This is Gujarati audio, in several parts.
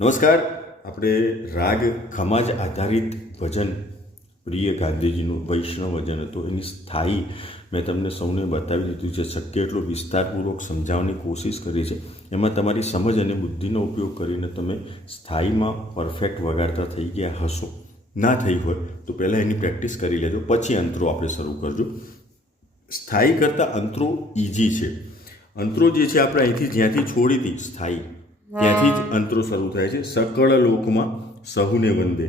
નમસ્કાર. આપણે રાગ ખમાજ આધારિત ભજન પ્રિય ગાંધીજીનું વૈષ્ણવ ભજન હતું. એની સ્થાયી મેં તમને સૌને બતાવી દીધું છે. શક્ય એટલો વિસ્તારપૂર્વક સમજાવવાની કોશિશ કરી છે. એમાં તમારી સમજ અને બુદ્ધિનો ઉપયોગ કરીને તમે સ્થાયીમાં પરફેક્ટ વગાડતા થઈ ગયા હશો. ના થઈ હોય તો પહેલાં એની પ્રેક્ટિસ કરી લેજો. પછી અંતરો આપણે શરૂ કરજો. સ્થાયી કરતાં અંતરો ઇઝી છે. અંતરો જે છે આપણે અહીંથી જ્યાંથી છોડી હતી, સ્થાયી. ત્યાંથી જ અંતરો શરૂ થાય છે. સકળ લોકમાં સહુને વંદે.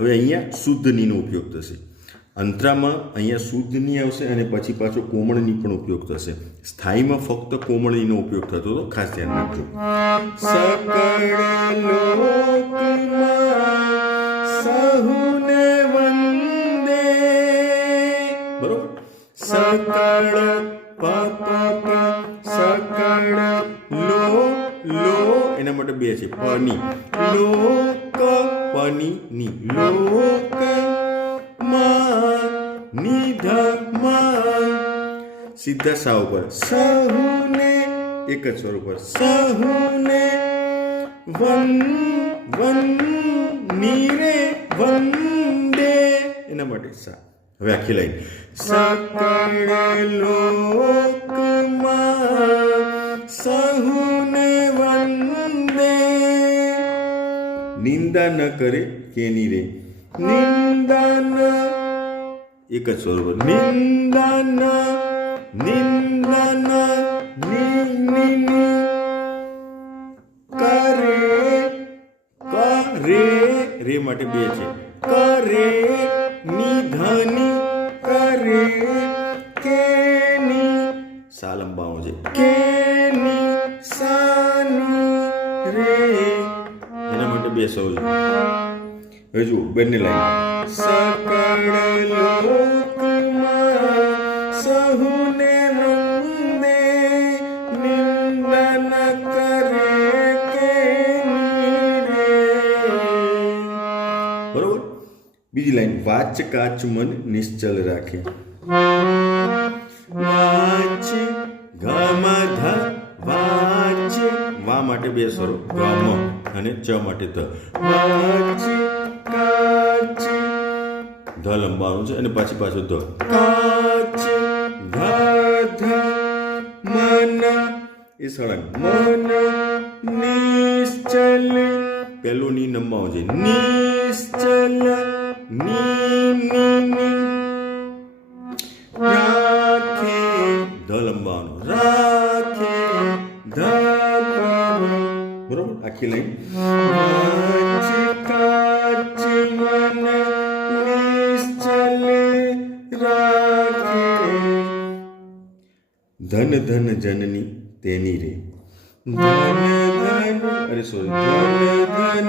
હવે અહીંયા શુદ્ધનીનો ઉપયોગ થશે. અંતરામાં અહીંયા શુદ્ધની આવશે અને પછી પાછો કોમળની પણ ઉપયોગ થશે. સ્થાયીમાં ફક્ત કોમળીનો ઉપયોગ થતો હતો. ખાસ ધ્યાન રાખજો. પ પ પ સકળ લો લો. એના માટે બે છે, પની. લોક પની ની લોક નિધ સીધા સા ઉપર સહુને, એક જ સ્વર ઉપર સહુને વન વન નીરે, વંદે. એના માટે સા. હવે આખી લાઈન. સકળ લોકમાં સહુને વંદે. નિંદા ન કરે કેની રે? નિંદા ન. એક જ સ્વરૂપ નિંદા ન. નિંદા ની. કરે કરે. રે માટે બે છે. કરે નિધની સા લંબાવો છે. સા ન રે એના માટે બે સૌ હવે જુઓ, બંને લાઈન. સકળ લોકમાં સહુને વંદે નિંદન કરે રે બરોબર? બીજી લાઈન, વાચ કાચ મન નિશ્ચલ રાખે. બે સ્વરો ગમ અને ચ માટે વાચ ધ લંબાનું છે અને પાછી પાછો ધ. એ સળંગ મન નિશ્ચલ પેલું ની નંબાવું છે. નિશ્ચલની આખી રાખે ધન ધન જનની તેની રે. ધન ધન અરે સોરી ધન ધન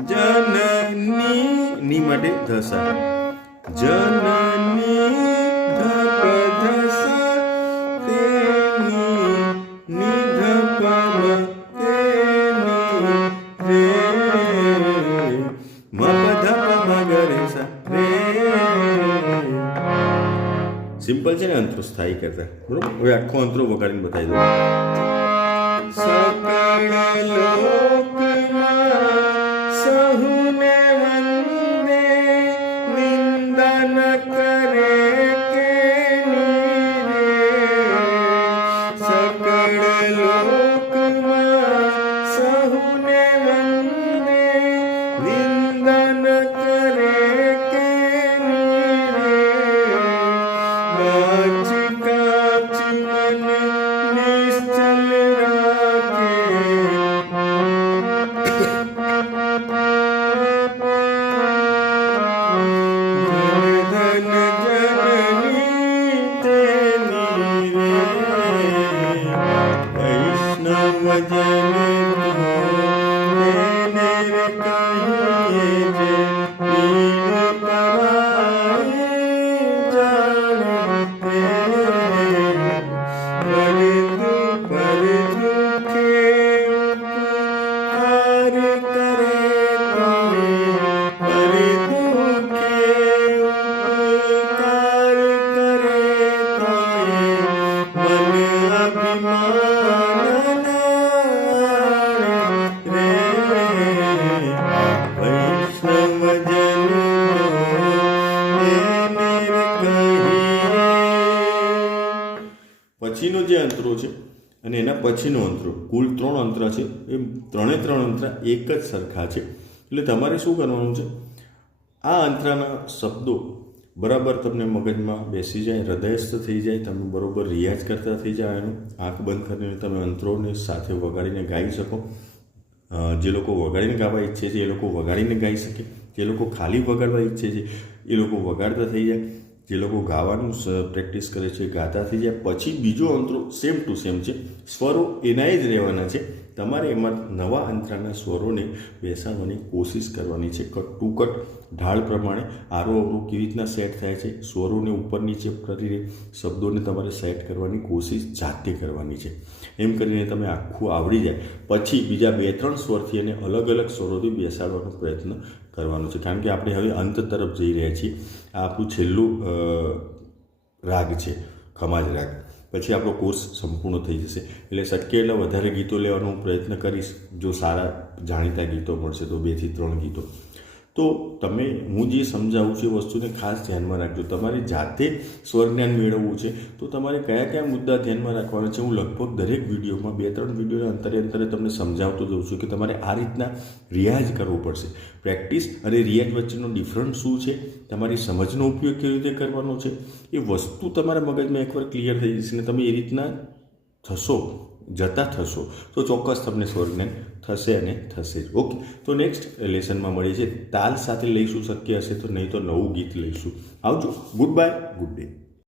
જનની ની માટે ધસા જનની ધપ ધસા તેની નિધપમ તેની રે મપધપ મગરે સા રે સિમ્પલ છે ને અંતરો સ્થાયી કરતા બરોબર હવે આખો અંતરો વગાડીને બતાવી દઉં સકળ વૈષ્ણવ જે અંતરો છે અને એના પછીનો અંતરો, કુલ ત્રણ અંતર છે, એ ત્રણે ત્રણ અંતર એક જ સરખા છે. એટલે તમારે શું કરવાનું છે? આ અંતરાના શબ્દો બરાબર તમને મગજમાં બેસી જાય, હૃદયસ્થ થઈ જાય, તમે બરાબર રિયાઝ કરતા થઈ જાય એનું, આંખ બંધ કરીને તમે અંતરોને સાથે વગાડીને ગાઈ શકો. જે લોકો વગાડીને ગાવા ઈચ્છે છે એ લોકો વગાડીને ગાઈ શકે. જે લોકો ખાલી વગાડવા ઈચ્છે છે એ લોકો વગાડતા થઈ જાય. જે લોકો ગાવાનું પ્રેક્ટિસ કરે છે ગાતાથી જાય, પછી બીજો અંતરો સેમ ટુ સેમ છે. સ્વરો એના જ રહેવાના છે. તમારે એમાં નવા અંતરાના સ્વરોને બેસાડવાની કોશિશ કરવાની છે. કટ ટુ કટ ઢાળ પ્રમાણે આરો અવરો કેવી રીતના સેટ થાય છે, સ્વરોને ઉપર નીચે કરીને શબ્દોને તમારે સેટ કરવાની કોશિશ જાતે કરવાની છે. એમ કરીને તમે આખું આવડી જાય. પછી બીજા બે, ત્રણ સ્વરથી અને અલગ અલગ સ્વરોથી બેસાડવાનો પ્રયત્ન કરવાનો છે. કારણ કે આપણે હવે અંત તરફ જઈ રહ્યા છીએ. આપણું છેલ્લું રાગ છે, ખમાજ રાગ. પછી આપણો કોર્સ સંપૂર્ણ થઈ જશે. એટલે શક્ય એટલા વધારે ગીતો લેવાનો હું પ્રયત્ન કરીશ, જો સારા જાણીતા ગીતો મળશે તો બેથી ત્રણ ગીતો. તો તમે, હું જે સમજાવું છું એ વસ્તુને ખાસ ધ્યાનમાં રાખજો. તમારે જાતે સ્વરજ્ઞાન મેળવવું છે. તો તમારે કયા કયા મુદ્દા ધ્યાનમાં રાખવાના છે? હું લગભગ દરેક વિડીયોમાં બે ત્રણ વિડીયોના અંતરે અંતરે તમને સમજાવતો જઉં છું કે તમારે આ રીતના રિયાઝ કરવો પડશે. પ્રેક્ટિસ અને રિયાઝ વચ્ચેનો ડિફરન્સ શું છે? તમારી સમજનો ઉપયોગ કેવી રીતે કરવાનો છે? એ વસ્તુ તમારા મગજમાં એકવાર ક્લિયર થઈ જશે ને તમે એ રીતના થશો, જતા થશો. તો ચોક્કસ તમને સ્વરજ્ઞાન થશે અને થશે જ. ઓકે. તો નેક્સ્ટ લેસનમાં મળીએ છીએ. તાલ સાથે લઈશું શક્ય હશે તો નહીં તો નવું ગીત લઈશું. આવજો. Good bye good day